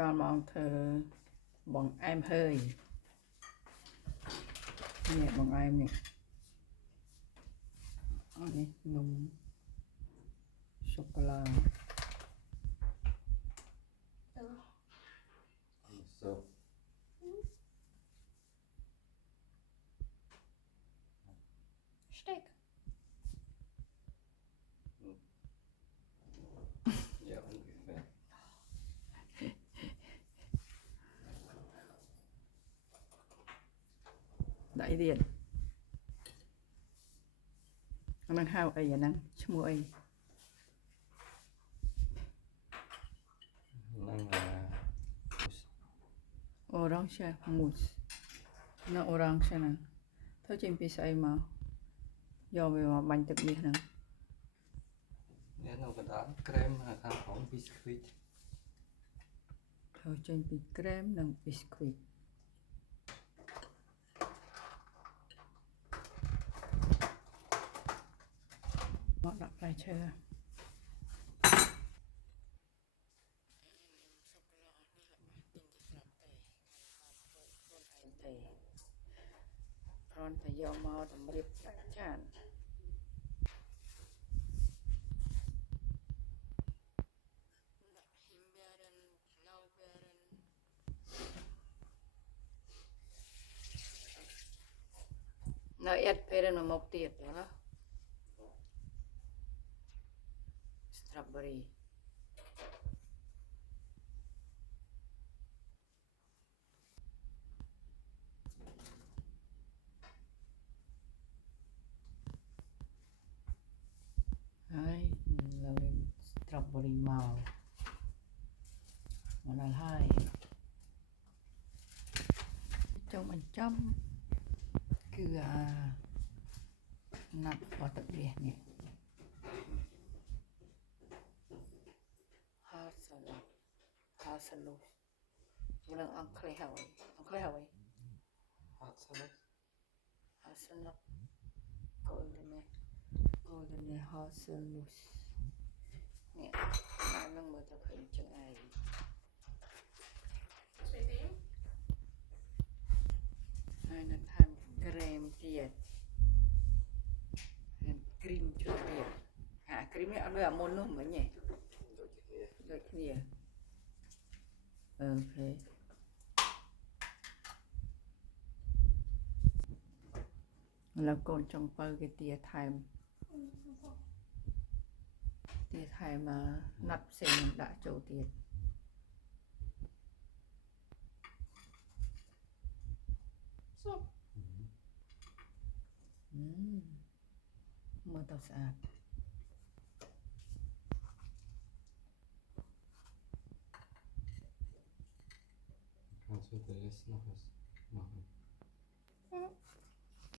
ដល់ម៉ោងធ្វើបង្អែមហើយនេះបង្អែមនេះអត់នេះនំសូកូឡា So Steak. ja, ungefähr. Đại diệnมันhao ấy vậy nèឈ្មោះអី Năng orange mousse នៅ orange ហ្នឹងធ្វើចេញពីស្អីមកយកវាមកបាញ់ទឹកមាសហ្នឹង វានៅកណ្ដាលក្រែមហើយខាងក្រោម biscuit ធ្វើចេញពីក្រែមនិង biscuit មកដាក់ផ្លែឈើគ្រាន់តែយកមកតម្រៀបដាក់ចាននៅអៀតពេលនៅមុខទៀតចឹងណា strawberry ហើយលើ strawberry មកដល់ហើយចុងបញ្ចំគឺណាត់បតមាសនេះ hazelnut នឹងអង់គ្លេសហៅអង់គ្លេសហៅ hot salad hazelnut golden hazelnut នេះតាមនឹងមើលទៅឃើញចឹងឯង ហើយនឹងថែមក្រែមទៀតហើយគ្រីមជួយទៀតអាគ្រីមនេះអត់ដូចអាមុននោះមិញទេដូចគ្នាអូខេឥឡូវកូនចុងពៅគេទាថែមណាត់ផ្សេងដាក់ចូលទៀត So. មើលទៅស្អាត kannst du den Rest noch was machen. Ja.